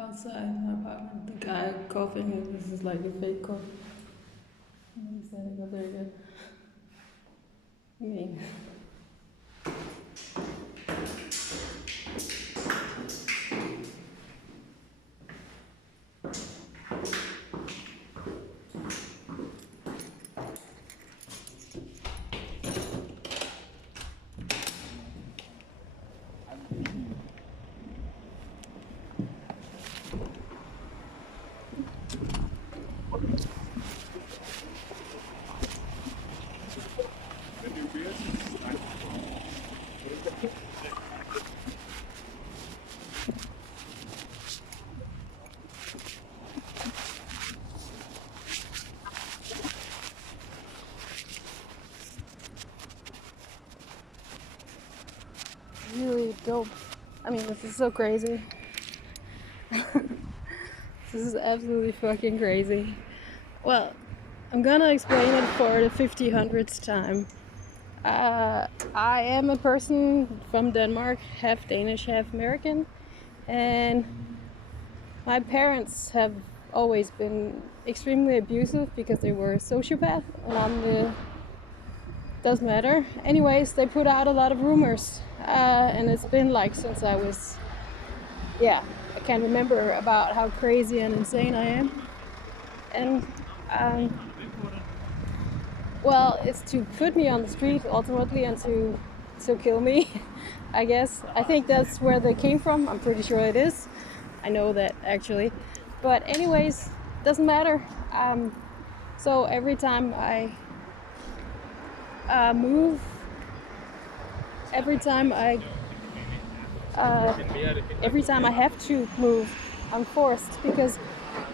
outside my apartment. The guy coughing, this is like a fake cough. I'm standing up there again. I mean, really dope. I mean, this is so crazy. This is absolutely fucking crazy. Well, I'm gonna explain it for the 50th time. I am a person from Denmark, half Danish, half American, and my parents have always been extremely abusive because they were a sociopath, and doesn't matter. Anyways, they put out a lot of rumors, and it's been like since I was, I can't remember about how crazy and insane I am. And well, it's to put me on the street ultimately and to kill me, I guess. I think that's where they came from. I'm pretty sure it is. I know that actually. But anyways, doesn't matter. So every time I move, every time I have to move, I'm forced, because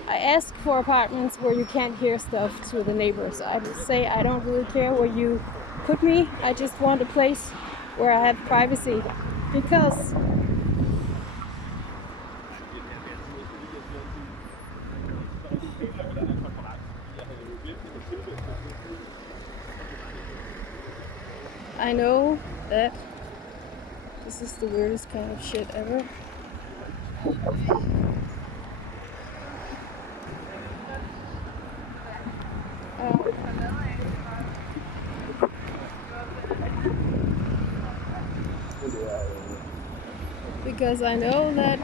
I ask for apartments where you can't hear stuff to the neighbors. I say I don't really care where you put me, I just want a place where I have privacy, because I know that this is the weirdest kind of shit ever. Because I know that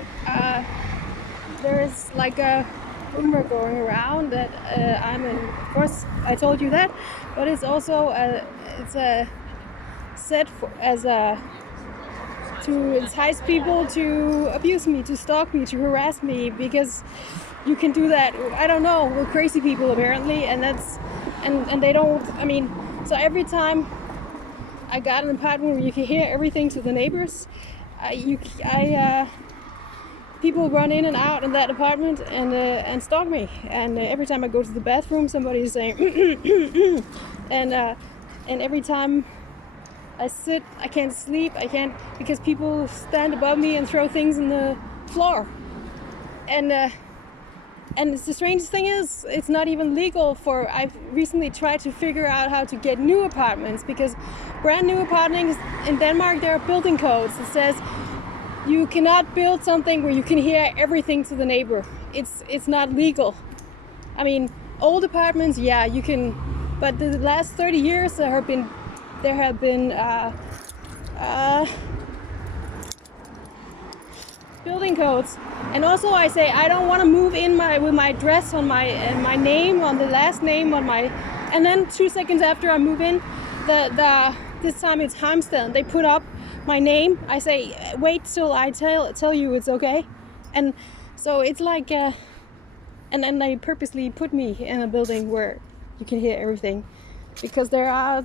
there's like a rumor going around that I'm in. Of course, I told you that, but it's also it's a set for, as a to entice people to abuse me, to stalk me, to harass me, because you can do that. I don't know, with crazy people apparently, and that's and they don't. I mean, so every time I got an apartment where you can hear everything to the neighbors, people run in and out in that apartment and stalk me. And every time I go to the bathroom, somebody is saying, and every time I sit, I can't sleep. I can't, because people stand above me and throw things in the floor. And it's the strangest thing is, it's not even legal for. I've recently tried to figure out how to get new apartments, because brand new apartments in Denmark, there are building codes that says you cannot build something where you can hear everything to the neighbor. It's not legal. I mean, old apartments, yeah, you can, but the last 30 years there have been building codes. And also I say I don't want to move in with my address on my name, on the last name on my, and then 2 seconds after I move in, this time it's Heimstaden, they put up my name. I say wait till I tell you it's okay. And so it's like and then they purposely put me in a building where you can hear everything, because there are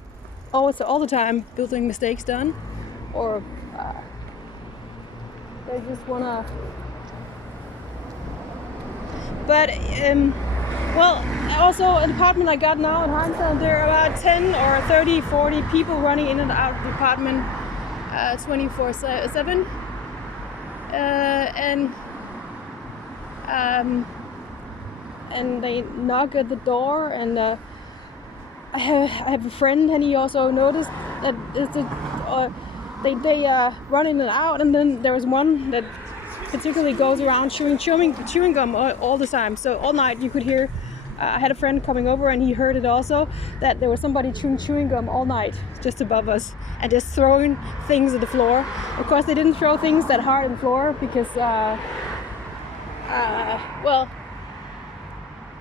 always, all the time, building mistakes done, or they just wanna. But well, also an apartment I got now in Heimstaden, there are about 10 or 30, 40 people running in and out of the apartment 24/7, and they knock at the door, and I have a friend, and he also noticed that they run in and out, and then there was one that particularly goes around chewing gum all the time. So all night you could hear. I had a friend coming over and he heard it also, that there was somebody chewing gum all night just above us and just throwing things at the floor. Of course, they didn't throw things that hard on the floor because, well,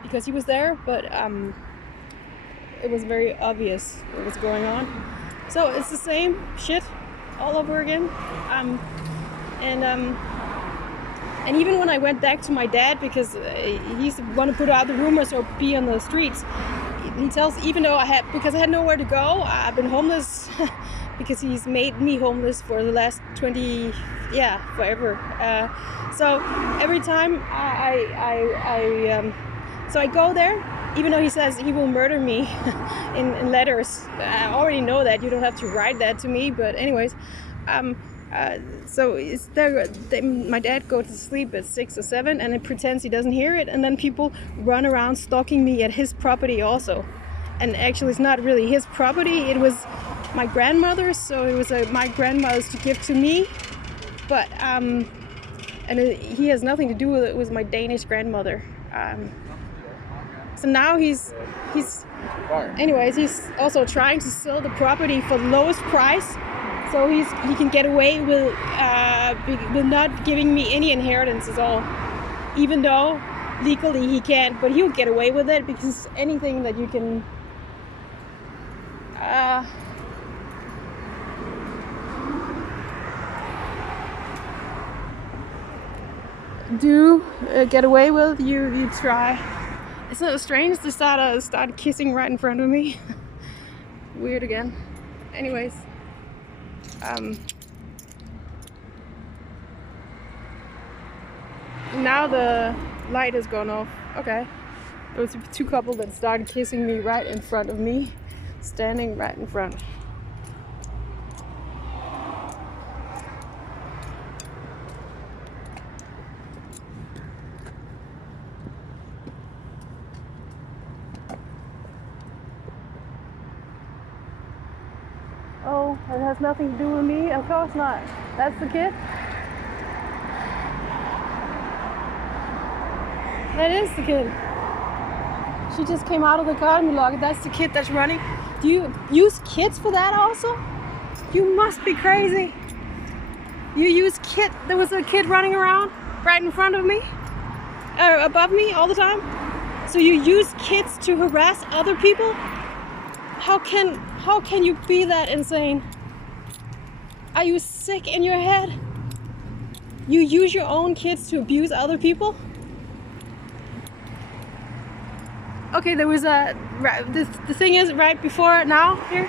because he was there, but it was very obvious what was going on. So it's the same shit all over again. And even when I went back to my dad, because he used to want to put out the rumors or be on the streets, he tells, even though because I had nowhere to go, I've been homeless because he's made me homeless for the last 20, forever. So every time so I go there, even though he says he will murder me in letters. I already know that, you don't have to write that to me, but anyways. So it's there, my dad goes to sleep at 6 or 7 and it pretends he doesn't hear it, and then people run around stalking me at his property also. And actually it's not really his property, it was my grandmother's, so it was my grandmother's to give to me, but he has nothing to do with it. It was my Danish grandmother. So now he's also trying to sell the property for the lowest price. So he can get away with not giving me any inheritance at all, even though legally he can't. But he'll get away with it because anything that you can get away with, you try. It's not strange to start kissing right in front of me. Weird again. Anyways. Now the light has gone off. Okay. There was two couples that started kissing me right in front of me, standing right in front. Oh, it has nothing to do with me? Of course not. That's the kid? That is the kid. She just came out of the car and locked. That's the kid that's running. Do you use kids for that also? You must be crazy. You use kid. There was a kid running around right in front of me, above me all the time. So you use kids to harass other people? How can you be that insane? Are you sick in your head? You use your own kids to abuse other people? Okay, there was the thing is, right before now here,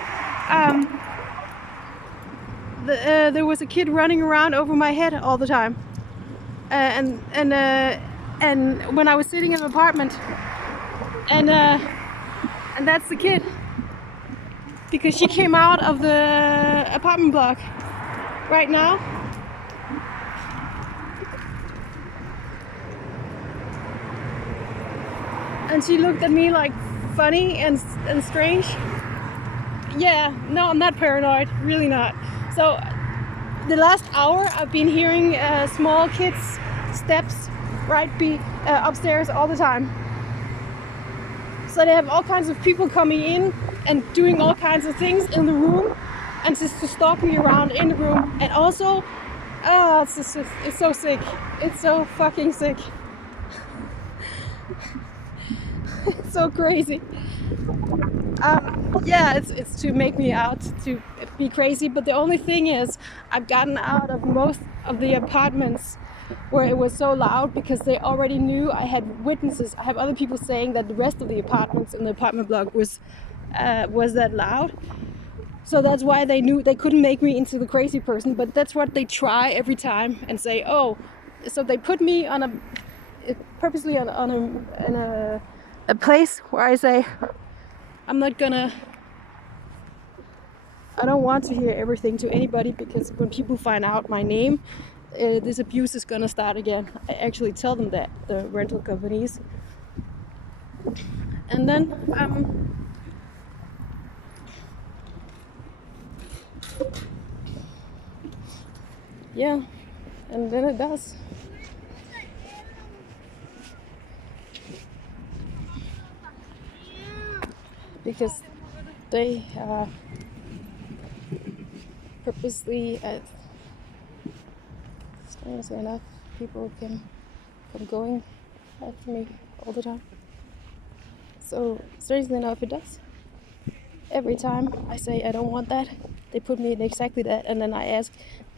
there was a kid running around over my head all the time, and when I was sitting in an apartment, and that's the kid, because she came out of the apartment block right now. And she looked at me like funny and strange. Yeah, no, I'm not paranoid, really not. So the last hour I've been hearing small kids' steps right upstairs all the time. So they have all kinds of people coming in and doing all kinds of things in the room, and just to stalk me around in the room. And also, it's so sick. It's so fucking sick. It's so crazy. Yeah, it's to make me out to be crazy, but the only thing is I've gotten out of most of the apartments where it was so loud because they already knew. I had witnesses. I have other people saying that the rest of the apartments in the apartment block was that loud. So that's why they knew they couldn't make me into the crazy person, but that's what they try every time and say, oh, so they put me on purposely on a place where I say, I don't want to hear everything to anybody, because when people find out my name, this abuse is gonna start again. I actually tell them that, the rental companies. And then yeah, and then it does. because they purposely, strangely enough, people can come going after me all the time. So strangely enough, it does. Every time I say I don't want that, they put me in exactly that, and then I ask.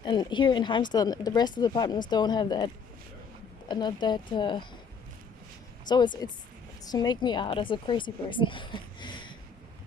And here in Heimstaden, the rest of the apartments don't have that, not that. So it's to make me out as a crazy person.